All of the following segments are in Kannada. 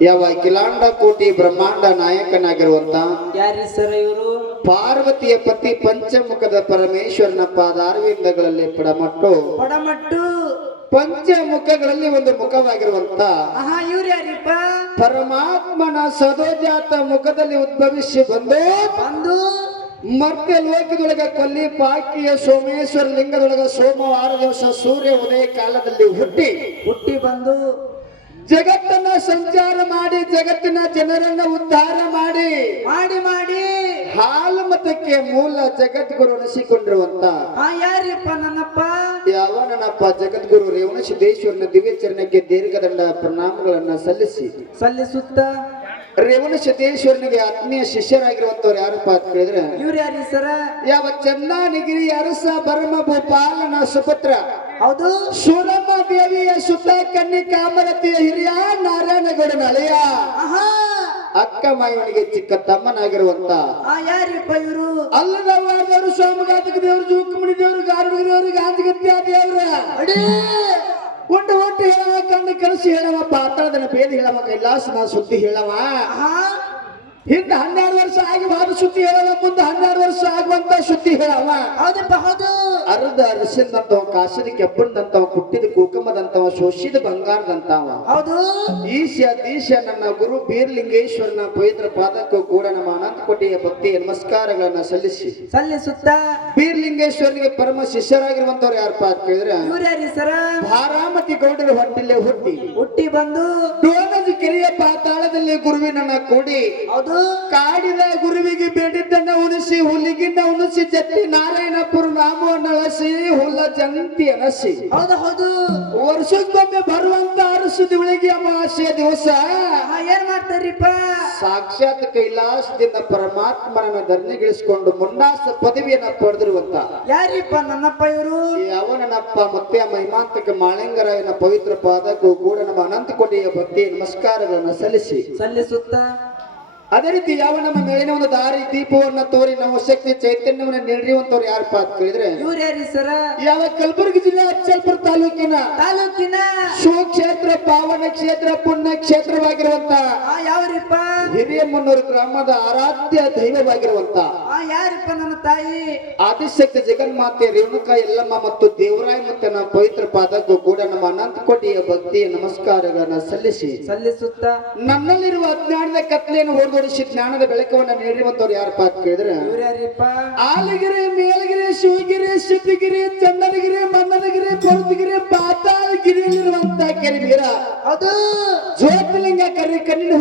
ಯಾವ ಕಿಲಾಂಡ ಕೋಟಿ ಬ್ರಹ್ಮಾಂಡ ನಾಯಕನಾಗಿರುವಂತ ಯಾರಿ ಸರ್ ಇವರು? ಪಾರ್ವತಿಯ ಪತಿ ಪಂಚಮುಖದ ಪರಮೇಶ್ವರನ ಪಾದಾರವಿಂದಗಳಲ್ಲಿ ಪಡಮಟ್ಟು. ಪಡಮಟ್ಟು. ಪಂಚಮುಖಗಳಲ್ಲಿ ಒಂದು ಮುಖವಾಗಿರುವಂತ ಆಹಾ ಇವ್ರು ಯಾರಿಪ್ಪ? ಪರಮಾತ್ಮನ ಸದೋಜಾತ ಮುಖದಲ್ಲಿ ಉದ್ಭವಿಸಿ ಬಂದು ಬಂದು ಮರ್ತ್ಯ ಲೋಕದೊಳಗ ಕಲ್ಲಿ ಪಾಕಿಯ ಸೋಮೇಶ್ವರ ಲಿಂಗದೊಳಗ ಸೋಮವಾರ ದಿವಸ ಸೂರ್ಯ ಉದಯ ಕಾಲದಲ್ಲಿ ಹುಟ್ಟಿ ಹುಟ್ಟಿ ಬಂದು ಜಗತ್ತನ್ನ ಸಂಚಾರ ಮಾಡಿ ಜಗತ್ತಿನ ಜನರನ್ನ ಉದ್ಧಾರ ಮಾಡಿ. ಮಾಡಿ ಮಾಡಿ. ಹಾಲು ಮತಕ್ಕೆ ಮೂಲ ಜಗದ್ಗುರು ಅನಿಸಿಕೊಂಡಿರುವಂತ ಆ ಯಾರಿಪ್ಪ ನನ್ನಪ್ಪ? ಯಾವನನಪ್ಪ ಜಗದ್ಗುರು ರೇವಣ ಸಿದ್ದೇಶ್ವರನ ದಿವ್ಯ ಚರಣಕ್ಕೆ ದೀರ್ಘದಂಡ ಪ್ರಣಾಮಗಳನ್ನ ಸಲ್ಲಿಸಿ. ಸಲ್ಲಿಸುತ್ತ? ರೇವಣ ಸಿದ್ದೇಶ್ವರನಿಗೆ ಆತ್ಮೀಯ ಶಿಷ್ಯರಾಗಿರುವಂತವ್ರು ಯಾರಪ್ಪ ಅಂತ ಕೇಳಿದ್ರೆ ಇವ್ರು ಯಾರಿ ಸರ? ಯಾವ ಚಂದಾನಗಿರಿ ಅರಸ ಬರಮ ಭೂಪಾಲನ ಸುಪುತ್ರ. ಹೌದು. ಸುರಮ್ಮ ದೇವಿಯ ಶುದ್ಧ ಕನ್ನಿ ಕಾಮರತಿಯ ಹಿರಿಯ ನಾರಾಯಣಗೌಡನ ಆಹಾ. ಅಕ್ಕ ಮಾಯವನಿಗೆ ಚಿಕ್ಕ ತಮ್ಮನಾಗಿರುವಂತ. ಆ ಯಾರಿಪ್ಪ ಇವರು? ಅಲ್ಲದವರು ಸೋಮಘಾತಕ ದೇವರು ಜೂಕಮಣಿ ದೇವರು ಗಾರ್ಮಿಕ ದೇವರು ಗಾಂಧಿಗತ್ಯ ದೇವ್ರ. ಅಡೇ. ಉಂಡು ಒಟ್ಟು ಹೇಳವ ಕಣ್ಣು ಕನಸು ಹೇಳವ ಪಾತಾಳದನ ಭೇದ ಹೇಳವ ಕೈಲಾಸನ ಸುದ್ದಿ ಹೇಳವ. ಹಿಂದ ಹನ್ನೆರಡು ವರ್ಷ ಆಗಿ ಬಾದ ಸುದ್ದಿ ಹೇಳಲ್ಲ ಮುಂದೆ ಹನ್ನೆರಡು ವರ್ಷ ಆಗುವಂತ ಸುದ್ದಿ ಹೇಳಲ್ಲ ಹೌದಪ್ಪ ಹೌದು. ಅರ್ಧ ಅರಸಿಂದಂತವ ಕಾಸಿನ ಕೆಬ್ಬಣದಂತವ ಕುಟ್ಟಿದ ಕುಕುಮದಂತವ ಶೋಷಿದ ಬಂಗಾರದಂತವ. ಹೌದು. ಈಶ ದೀಶ ನನ್ನ ಗುರು ಬೀರ್ಲಿಂಗೇಶ್ವರನ ಪವಿತ್ರ ಪಾದಕ್ಕೂ ಕೂಡ ನಮ್ಮ ಅನಂತ ಕೋಟಿಯ ಭಕ್ತಿ ನಮಸ್ಕಾರಗಳನ್ನ ಸಲ್ಲಿಸಿ. ಸಲ್ಲಿಸುತ್ತ. ಬೀರ್ಲಿಂಗೇಶ್ವರನಿಗೆ ಪರಮ ಶಿಷ್ಯರಾಗಿರುವಂತವ್ರು ಯಾರಪ್ಪ ಅಂತ ಕೇಳಿದ್ರೆ ಇವ್ರು ಯಾರಿ ಸರ? ಭಾರಾಮತಿ ಗೌಡರ ಹೊಟ್ಟಿಲೆ ಹುಟ್ಟಿ. ಹುಟ್ಟಿ ಬಂದು ಡೋನದ ಕಿರಿಯ ಪಾತಾಳದಲ್ಲಿ ಗುರುವಿನನ್ನ ಕೂಡಿ. ಹೌದು. ಕಾಡಿದ ಗುರುವಿಗೆ ಬೇಡಿದ್ದನ್ನ ಉಣಿಸಿ ಹುಲಿಗಿನ್ನ ಉಣಿಸಿ ಜತ್ತಿ ನಾರಾಯಣಪುರ ನಾಮವನ್ನ ಅಳಸಿ ಹುಲ್ಲ ಜಂತಿ ಅನಸಿ ಹೌದು ಹೌದು. ವರ್ಷಕ್ಕೊಮ್ಮೆ ಬರುವಂತ ಅರಸದಿವಳಿಗೆ ಅಮಾವಾಸ್ಯ ದಿವಸ. ಹಾ, ಏನ್ ಮಾಡ್ತಾರಿಪ್ಪ ಸಾಕ್ಷಾತ್ ಕೈಲಾಸದಿಂದ ಪರಮಾತ್ಮನನ್ನ ಧರ್ಣಿಗಿಳಿಸಿಕೊಂಡು ಮುನ್ನಾಸ ಪದವಿಯನ್ನ ಪಡೆದಿರುವಂತ ಯಾರಿಪ್ಪ ನನ್ನಪ್ಪ ಇವರು? ಯಾವನನಪ್ಪ ಮತ್ತೆ ಮಹಿಮಾಂತಕ ಮಾಳಿಂಗರಾಯನ ಪವಿತ್ರ ಪಾದಕ್ಕೂ ಕೂಡ ನಮ್ಮ ಅನಂತ ಕೋಟಿಯ ಭಕ್ತಿ ನಮಸ್ಕಾರಗಳನ್ನು ಸಲ್ಲಿಸಿ. ಸಲ್ಲಿಸುತ್ತ? ಅದೇ ರೀತಿ ಯಾವ ನಮ್ಮ ಮೇಲಿನ ಒಂದು ದಾರಿ ದೀಪವನ್ನ ತೋರಿ ನಮ್ಮ ಶಕ್ತಿ ಚೈತನ್ಯವನ್ನ ನೀಡಿರುವಂತವ್ರು ಯಾರಪ್ಪ ಅಂತ ಕೇಳಿದ್ರೆ ಇವ್ರ ಯಾರಿ ಸರ ಯಾವ ಕಲಬುರಗಿ ಜಿಲ್ಲೆ ಅಚ್ಚಲ್ಪುರ ತಾಲೂಕಿನ ತಾಲೂಕಿನ? ಶಿವಕ್ಷೇತ್ರ ಪಾವನ ಕ್ಷೇತ್ರ ಪುಣ್ಯ ಕ್ಷೇತ್ರವಾಗಿರುವಂತ ಆ ಯಾವ್ರಿಪ್ಪ? ಹಿರಿಯಮ್ಮನೂರು ಗ್ರಾಮದ ಆರಾಧ್ಯ ದೈವವಾಗಿರುವಂತ ಆ ಯಾರಿಪ್ಪ ನನ್ನ ತಾಯಿ? ಆದಿಶಕ್ತಿ ಜಗನ್ಮಾತೆ ರೇಣುಕಾ ಎಲ್ಲಮ್ಮ ಮತ್ತು ದೇವರಾಯ ಮತ್ತೆ ನಮ್ಮ ಪವಿತ್ರ ಪಾದಕ್ಕೂ ಕೂಡ ನಮ್ಮ ಅನಂತ ಕೋಟಿಯ ಭಕ್ತಿಯ ನಮಸ್ಕಾರಗಳನ್ನ ಸಲ್ಲಿಸಿ ಸಲ್ಲಿಸುತ್ತ? ನನ್ನಲ್ಲಿರುವ ಅಜ್ಞಾನದ ಕತ್ಲೆಯನ್ನು ಹೊರದೊಡಿಸಿ ಜ್ಞಾನದ ಬೆಳಕವನ್ನ ನೀಡಿರುವಂತವ್ರು ಯಾರಪ್ಪ ಅಂತ ಕೇಳಿದ್ರೆ ಆಲಗಿರಿ ಮೇಲಗಿರಿ ಶಿವಗಿರಿ ಸಿದ್ಧಗಿರಿ ಚಂದನಗಿರಿ ಮನ್ನನಗಿರಿ ಕೊರತಗಿರಿ ಪಾತಾಳಗಿರಿಯಲ್ಲಿರುವಂತ ಕೆರಿವೀರ ಅದು ಜ್ಯೋತಿಲಿಂಗ ಕರಿ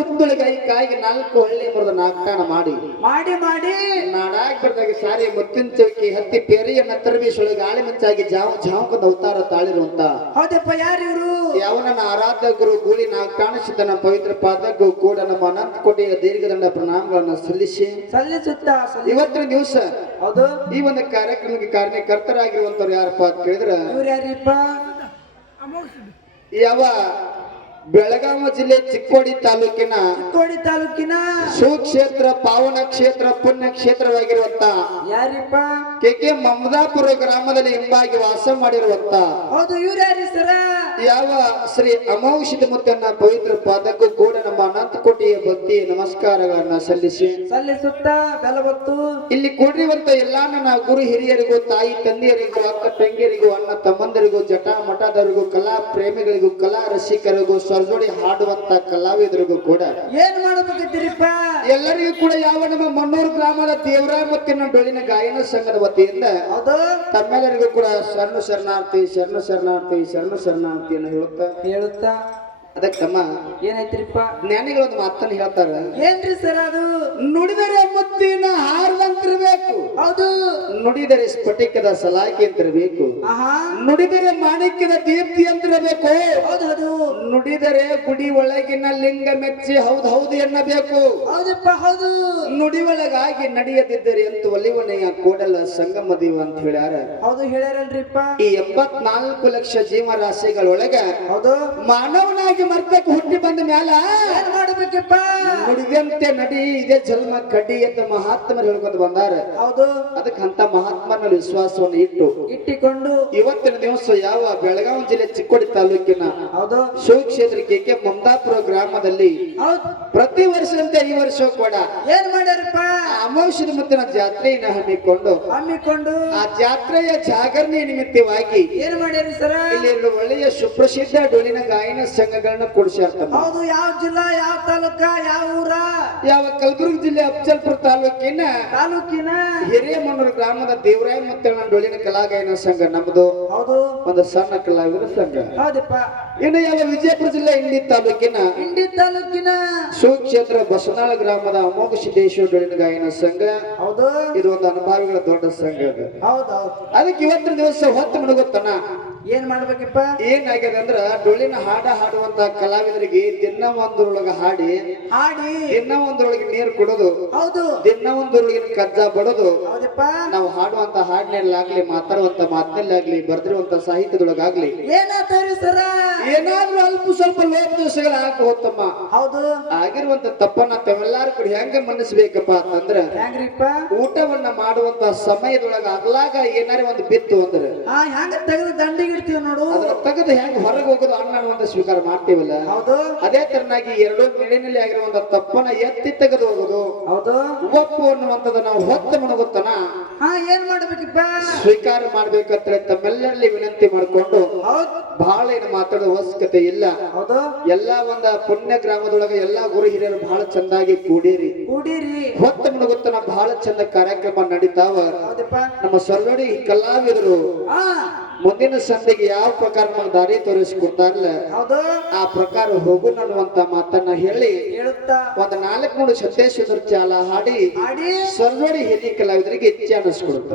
ಈ ಕಾಯಿಗೆ ನಾಲ್ಕು ಹಳ್ಳಿ ಮರದ ನಾಲ್ಕಾಣ ಮಾಡಿ. ಮಾಡಿ ಮಾಡಿ. ನಾಡಾಗಿ ಬರ್ದಾಗ ಸಾರಿ ಮುತ್ತಿನ ಚೌಕಿ ಹತ್ತಿ ಪೇರಿಯನ್ನ ತರಬೇಸೊಳಗೆ ಗಾಳಿ ಮಂಚಾಗಿ ಜಾವ ಜಾವಕದ ಅವತಾರ ತಾಳಿರುವಂತ. ಹೌದಪ್ಪ ಯಾರು ಇವರು ಯಾವನನ್ನ ಆರಾಧ್ಯ ಗುರು ಗೂಳಿ ನಾಲ್ಕಾಣಿಸಿದ ಪವಿತ್ರ ಪಾದಕ್ಕೂ ಕೂಡ ನಮ್ಮ ಅನಂತ ಕೋಟೆಯ ದೀರ್ಘದಂಡ ಪ್ರಣಾಮಗಳನ್ನ ಸಲ್ಲಿಸಿ. ಸಲ್ಲಿಸುತ್ತಾ ಇವತ್ತಿನ ದಿವಸ ಹೌದು. ಈ ಒಂದು ಕಾರ್ಯಕ್ರಮಕ್ಕೆ ಕಾರಣಕರ್ತರಾಗಿರುವಂತವ್ರು ಯಾರಪ್ಪ ಅಂತ ಕೇಳಿದ್ರೆ ಇವ್ರು ಯಾರಿಪ್ಪ? ಯಾವ ಬೆಳಗಾವಿ ಜಿಲ್ಲೆ ಚಿಕ್ಕೋಡಿ ತಾಲೂಕಿನ ಚಿಕ್ಕೋಡಿ ತಾಲೂಕಿನ ಸುಕ್ಷೇತ್ರ ಪಾವನ ಕ್ಷೇತ್ರ ಪುಣ್ಯ ಕ್ಷೇತ್ರವಾಗಿರುವಂತ ಯಾರಿಪ್ಪ? ಕೆ ಕೆ ಮಮದಾಪುರ ಗ್ರಾಮದಲ್ಲಿ ಹಿಂಬಾಗಿ ವಾಸ ಮಾಡಿರುವಂತ ಹೌದು ಇವ್ರ ಸರ? ಯಾವ ಶ್ರೀ ಅಮೌಷಧ ಮುತ್ತನ್ನ ಪವಿತ್ರ ಪಾದಕ್ಕೂ ಕೂಡ ನಮ್ಮ ಅನಂತ ಕೋಟಿಯ ಭಕ್ತಿ ನಮಸ್ಕಾರಗಳನ್ನ ಸಲ್ಲಿಸಿ. ಸಲ್ಲಿಸುತ್ತ ಬೆಲವತ್ತು ಇಲ್ಲಿ ಕೂಡಿರುವಂತ ಎಲ್ಲಾ ನನ್ನ ಗುರು ಹಿರಿಯರಿಗೂ ತಾಯಿ ತಂದೆಯರಿಗೂ ಅಕ್ಕ ತಂಗಿಯರಿಗೂ ಅಣ್ಣ ತಮ್ಮಂದರಿಗೂ ಜಟ ಮಠದವರಿಗೂ ಕಲಾ ಪ್ರೇಮಿಗಳಿಗೂ ಕಲಾ ರಸಿಕರಿಗೂ ಸರ್ಜೋಡಿ ಹಾಡುವಂತ ಕಲಾವಿದರಿಗೂ ಕೂಡ ಏನ್ ಮಾಡಬೇಕಿದ್ದೀರಿಪ್ಪ? ಎಲ್ಲರಿಗೂ ಕೂಡ ಯಾವ ನಮ್ಮ ಮಣ್ಣೂರು ಗ್ರಾಮದ ದೇವರ ಮುತ್ತಿನ ಡೊಳ್ಳಿನ ಗಾಯನ ಸಂಘದ ವತಿಯಿಂದ ಅದು ತಮ್ಮೆಲ್ಲರಿಗೂ ಕೂಡ ಶರಣು ಶರಣಾರ್ಥಿ ಶರಣು ಶರಣಾರ್ಥಿ ಶರಣು ಶರಣಾರ್ಥಿಯನ್ನು ಹೇಳುತ್ತಾ? ಹೇಳುತ್ತಾ? ಅದಕ್ಕಮ್ಮ ಏನಾಯ್ತ್ರಿಪ್ಪ? ಜ್ಞಾನಿಗಳು ಒಂದು ಮಾತನ್ನು ಹೇಳ್ತಾರ. ಏನ್ರಿ ಸರ್ ಅದು? ನುಡಿದರೆ ಮುತ್ತಿನ ಹಾರದಂತಿರಬೇಕು ಹೌದು ನುಡಿದರೆ ಸ್ಫಟಿಕದ ಸಲಾಕೆ ಅಂತಿರಬೇಕು. ನುಡಿದರೆ ಮಾಣಿಕ್ಯದ ದೀಪ್ತಿ ಅಂತಿರಬೇಕು. ಹೌದು ಹೌದು ನುಡಿದರೆ ಗುಡಿ ಒಳಗಿನ ಲಿಂಗ ಮೆಚ್ಚಿ ಹೌದು ಹೌದು ಎನ್ನಬೇಕು. ಹೌದಪ್ಪ ಹೌದು. ನುಡಿ ಒಳಗಾಗಿ ನಡೆಯದಿದ್ದರೆ ಅಂತ ಒಲಿವನೆಯ ಕೂಡಲ ಸಂಗಮ ದೇವ ಅಂತ ಹೇಳ್ಯಾರ. ಹೌದು ಹೇಳ್ಯಾರಲ್ರಿಪ್ಪ. ಈ ಎಂಬತ್ನಾಲ್ಕು ಲಕ್ಷ ಜೀವರಾಶಿಗಳೊಳಗ ಹೌದು. ಮಾನವನಾಗಿ ಮರ್ತಕ್ಕೆ ಹುಟ್ಟಿ ಬಂದ ಮ್ಯಾಲ ಏನ್ ಮಾಡ್ಬೇಕಪ್ಪ? ನುಡಿದಂತೆ ನಡಿ ಇದೇ ಜನ್ಮ ಕಡ್ಡಿ ಅಂತ ಮಹಾತ್ಮರು ಹೇಳ್ಕೊಂಡು ಬಂದಾರ. ಹೌದು. ಅದಕ್ಕೆ ಅಂತ ಮಹಾತ್ಮನ ವಿಶ್ವಾಸವನ್ನು ಇಟ್ಟು ಇಟ್ಟಿಕೊಂಡು ಇವತ್ತಿನ ದಿವಸ ಯಾವ ಬೆಳಗಾವಿ ಜಿಲ್ಲೆ ಚಿಕ್ಕೋಡಿ ತಾಲೂಕಿನ ಹೌದು. ಶಿವಕ್ಷೇತ್ರ ಕೆ ಕೆ ಮುಂದಾಪುರ ಗ್ರಾಮದಲ್ಲಿ ಪ್ರತಿ ವರ್ಷದಂತೆ ಈ ವರ್ಷ ಕೂಡ ಏನ್ ಮಾಡ್ಯಾರಪ್ಪ? ಆ ಅಮಾವಾಸ್ಯದ ಮುತ್ತಿನ ಜಾತ್ರೆಯನ್ನು ಹಮ್ಮಿಕೊಂಡು ಹಮ್ಮಿಕೊಂಡು ಆ ಜಾತ್ರೆಯ ಜಾಗರಣೆ ನಿಮಿತ್ತವಾಗಿ ಏನ್ ಮಾಡ್ಯಾರ ಸರ? ಇಲ್ಲಿ ಎರಡು ಒಳ್ಳೆಯ ಸುಪ್ರಸಿದ್ಧ ಡೊಳ್ಳಿನ ಗಾಯನ ಸಂಘಗಳನ್ನ ಕೊಡಿಸಿರ್ತಾರೆ ಹೌದು ಯಾವ ಜಿಲ್ಲಾ ಯಾವ ತಾಲೂಕ ಯಾವ ಊರ? ಯಾವ ಕಲಬುರಗಿ ಜಿಲ್ಲೆ ಅಫಜಲ್ಪುರ ತಾಲೂಕಿನ ತಾಲೂಕಿನ ಹಿರೇಮಣ್ಣೂರು ಗ್ರಾಮದ ದೇವರಾಯ ಮತ್ತೆ ಡೊಳ್ಳಿನ ಕಲಾಗಾಯನ ಸಂಘ? ನಮ್ಮದು ಹೌದು. ಒಂದು ಸಣ್ಣ ಕಲಾವಿದರ ಸಂಘ. ಹೌದಪ್ಪ. ಇನ್ನು ಯಾವ ವಿಜಯಪುರ ಜಿಲ್ಲೆ ಇಂಡಿ ತಾಲೂಕಿನ ಇಂಡಿ ತಾಲೂಕಿನ ಸುಕ್ಷೇತ್ರ ಬಸನಾಳ ಗ್ರಾಮದ ಅಮೋಘ ಸಿದ್ದೇಶ್ವರ ಡೊಳ್ಳಿನ ಗಾಯನ ಸಂಘ. ಹೌದು. ಇದು ಒಂದು ಅನುಭವಿಗಳ ದೊಡ್ಡ ಸಂಘ ಅದು. ಹೌದು ಅದಕ್ಕೆ ಇವತ್ತಿನ ದಿವಸ ಹೊತ್ತು ಮುಡುಗುತ್ತಾನ ಏನ್ ಮಾಡ್ಬೇಕಪ್ಪ? ಏನಾಗಿದೆ ಅಂದ್ರ ಡೊಳ್ಳಿನ ಹಾಡ ಹಾಡುವಂತ ಕಲಾವಿದರಿಗೆ ದಿನ ಒಂದ್ರೊಳಗ ಹಾಡಿ ಹಾಡಿ. ದಿನ ಒಂದ್ರೊಳಗೆ ನೀರು ಕೊಡೋದು ಹೌದು. ದಿನ ಒಂದ್ರೊಳಗಿನ ಕಜ್ಜ ಬಡೋದು. ಹೌದಪ್ಪ. ನಾವು ಹಾಡುವಂತ ಹಾಡಿನಲ್ಲಾಗ್ಲಿ ಮಾತಾಡುವಂತ ಮಾತಿನಲ್ಲಾಗ್ಲಿ ಬರ್ದಿರುವಂತ ಸಾಹಿತ್ಯದೊಳಗಾಗ್ಲಿ ಏನಾದರೂ ಸರ ಏನಾದ್ರೂ ಅಲ್ಪ ಸ್ವಲ್ಪ ಲೋಪ ದೋಷಗಳು ಆಗ ಹೋತಮ್ಮ. ಹೌದು. ಆಗಿರುವಂತ ತಪ್ಪನ್ನ ತಾವೆಲ್ಲಾರು ಕಡೆ ಹೆಂಗ ಮನ್ನಿಸ್ಬೇಕಪ್ಪ ಅಂತಂದ್ರ ಹೆಂಗ್ರಿಪ್ಪ? ಊಟವನ್ನ ಮಾಡುವಂತ ಸಮಯದೊಳಗ ಅಗ್ಲಾಗ ಏನಾರ ಒಂದು ಬಿತ್ತು ಅಂದ್ರೆ ಆ ಹೆಂಗ ತೆಗೆದು ದಂಡಿಗೆ ಇಡ್ತೀವಿ ನೋಡು. ಅದನ್ನ ತೆಗೆದು ಹೆಂಗ್ ಹೊರಗೆ ಹೋಗೋದು ಅನ್ನ ಅನ್ನುವಂತ ಸ್ವೀಕಾರ ಮಾಡ್ತೀವಲ್ಲ? ಹೌದು. ಅದೇ ತರನಾಗಿ ಎರಡೂ ಮೇಳಿನಲ್ಲಿ ಆಗಿರುವಂತ ತಪ್ಪನ ಎತ್ತಿ ತೆಗೆದು ಹೋಗೋದು. ಹೌದು. ಒಪ್ಪು ಅನ್ನುವಂಥದ್ದು ನಾವು ಹೊತ್ತು ಮುಣಗುತ್ತನ? ಹಾ ಏನ್ ಮಾಡ್ಬೇಕಪ್ಪ? ಸ್ವೀಕಾರ ಮಾಡ್ಬೇಕಂತ ತಮ್ಮೆಲ್ಲರಲ್ಲಿ ವಿನಂತಿ ಮಾಡ್ಕೊಂಡು ಹೌದ್. ಬಹಳ ಏನು ಮಾತಾಡೋ ಅವಶ್ಯಕತೆ ಇಲ್ಲ. ಹೌದು. ಎಲ್ಲಾ ಒಂದ ಪುಣ್ಯ ಗ್ರಾಮದೊಳಗ ಎಲ್ಲಾ ಗುರು ಹಿರಿಯರು ಬಹಳ ಚಂದಾಗಿ ಕೂಡಿರಿ. ಕೂಡಿರಿ. ಹೊತ್ತ ಮುಳುಗುತ್ತನ ಬಹಳ ಚಂದ ಕಾರ್ಯಕ್ರಮ ನಡೀತಾವ. ನಮ್ಮ ಸರ್ಜೋಡಿ ಕಲಾವಿದರು ಮುಂದಿನ ಸಂಧಿಗೆ ಯಾವ ಪ್ರಕಾರ ನಮ್ಗೆ ದಾರಿ ತೋರಿಸಿಕೊಡ್ತಾರಲ್ಲ ಹೌದು. ಆ ಪ್ರಕಾರ ಹೋಗು ಅನ್ನುವಂತ ಮಾತನ್ನ ಹೇಳಿ ಹೇಳುತ್ತಾ. ಒಂದ್ ನಾಲ್ಕು ಮೂರು ಸತ್ಯೇಶ್ವರ ಚಾಲ ಹಾಡಿ ಸೊರಡಿ ಹಿರಿಯ ಕಲಾವಿದರಿಗೆ ಇಚ್ಛೆ ಅನಿಸ್ಕೊಡುತ್ತ